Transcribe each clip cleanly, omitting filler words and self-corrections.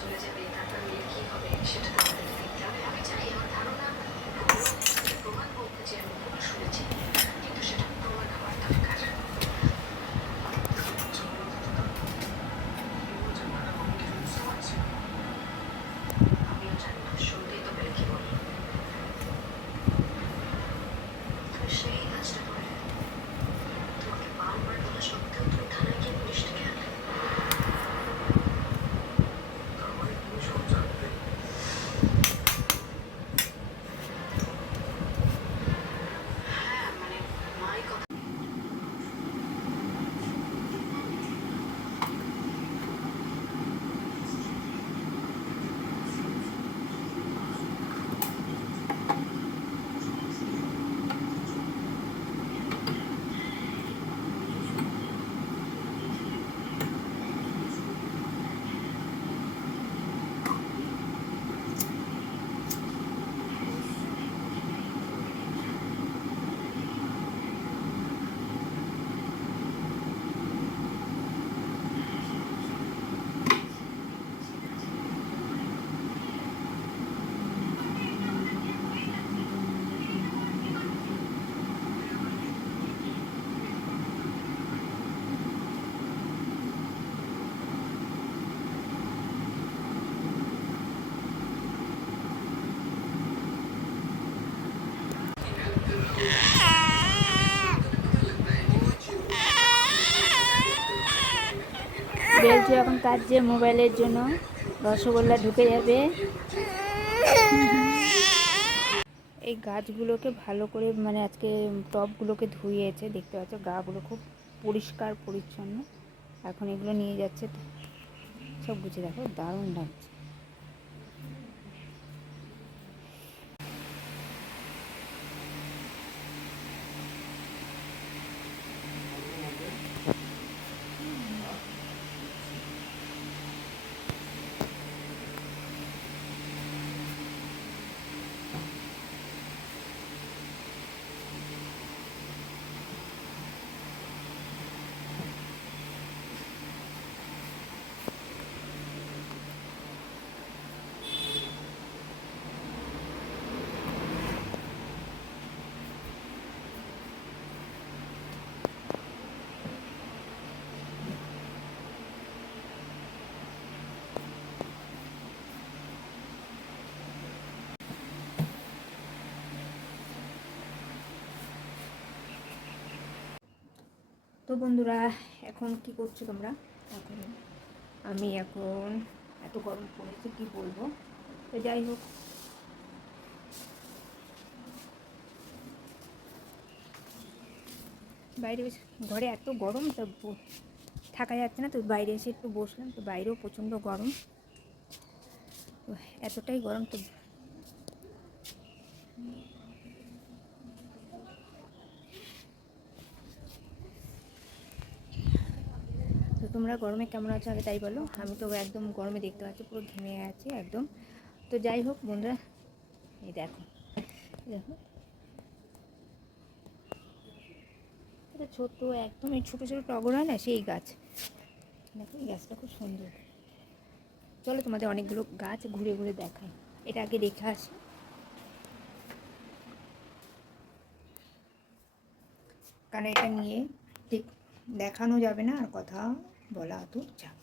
চলে যাবে, তারপর মেয়ের কি হবে সেটা তো আমাদেরকে দেখতে হবে। আমি জানি, আমার ধারণা প্রমাণ বলতে যে আমি ভুল শুনেছি, কিন্তু সেটা প্রমাণ হওয়ার দরকার। আমিও জানি না, শুনতেই তো পেলে কি বলি। তুমি সেই কাজটা করে তোমাকে বারবার বলা সত্ত্বেও তুমি থানায় গিয়ে পুলিশ ডেকে আনলে। তার মানে তুমি সব জানতে। হ্যাঁ, মানে মাই কথা। বেলচু এখন কাঁদছে মোবাইলের জন্য, রসগোল্লা ঢুকে যাবে। এই গাছগুলোকে ভালো করে মানে আজকে টবগুলোকে ধুয়েছে, দেখতে পাচ্ছ গাগুলো খুব পরিষ্কার পরিচ্ছন্ন। এখন এগুলো নিয়ে যাচ্ছে, সব গুছিয়ে দেখো, দারুণ লাগছে। তো বন্ধুরা, এখন কি করছো তোমরা? এখন আমি এখন এত গরম পড়েছে কি বলবো। তো যাই হোক, বাইরে বেশ, ঘরে এত গরম তো থাকা যাচ্ছে না, তো বাইরে এসে একটু বসলাম। তো বাইরেও প্রচণ্ড গরম, তো এতটাই গরম তো তো তোমরা গরমে কেমন আছো আগে তাই বলো। আমি তো একদম গরমে দেখতে পাচ্ছি পুরো ঘেমে আছি একদম। তো যাই হোক বন্ধুরা, এই দেখো দেখো, এটা ছোট্ট একদম এই ছোটো ছোটো টগর হয় না, সেই গাছ। দেখো এই গাছটা খুব সুন্দর। চলো তোমাদের অনেকগুলো গাছ ঘুরে ঘুরে দেখাই, এটা আগে দেখে আসি। কারণ এটা নিয়ে ঠিক দেখানো যাবে না আর কথা বলা তো যাবে।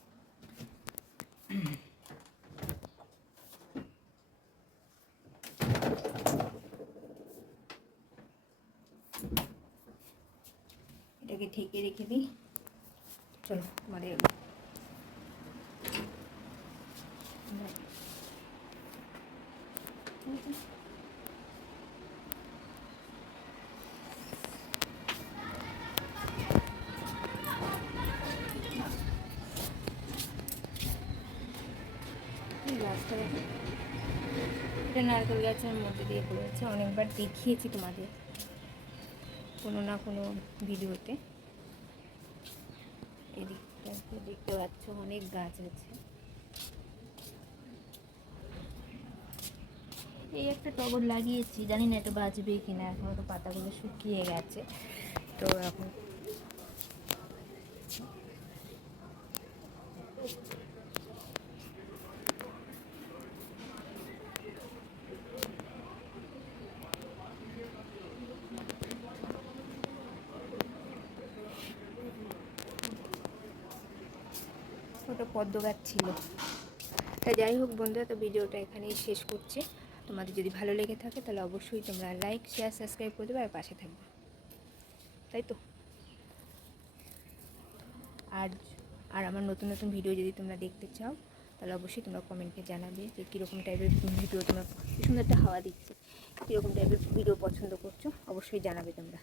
এটাকে ঢেকে রেখে দিই। চলো তোমাদের গাছটা এটা নারকেল গাছের মধ্যে দিয়ে পড়েছে, অনেকবার দেখিয়েছি তোমাদের কোনো না কোনো ভিডিওতে। এদিকটাতে দেখতে পাচ্ছ অনেক গাছ আছে। এই একটা টগর লাগিয়েছি, জানি না এটা বাঁচবে কিনা, এখনও তো পাতাগুলো শুকিয়ে গেছে। তো এখন ওটা পদ্ম গাছ ছিল। তা যাই হোক বন্ধুরা, তো ভিডিওটা এখানেই শেষ করছি। তোমাদের যদি ভালো লেগে থাকে তাহলে অবশ্যই তোমরা লাইক, শেয়ার, সাবস্ক্রাইব করে দেবে আর পাশে থাকবে, তাই তো। আর আর আমার নতুন নতুন ভিডিও যদি তোমরা দেখতে চাও তাহলে অবশ্যই তোমরা কমেন্টে জানাবে যে কীরকম টাইপের ভিডিও তোমরা, কি সুন্দর একটা হাওয়া দিচ্ছে, কীরকম টাইপের ভিডিও পছন্দ করছো অবশ্যই জানাবে তোমরা।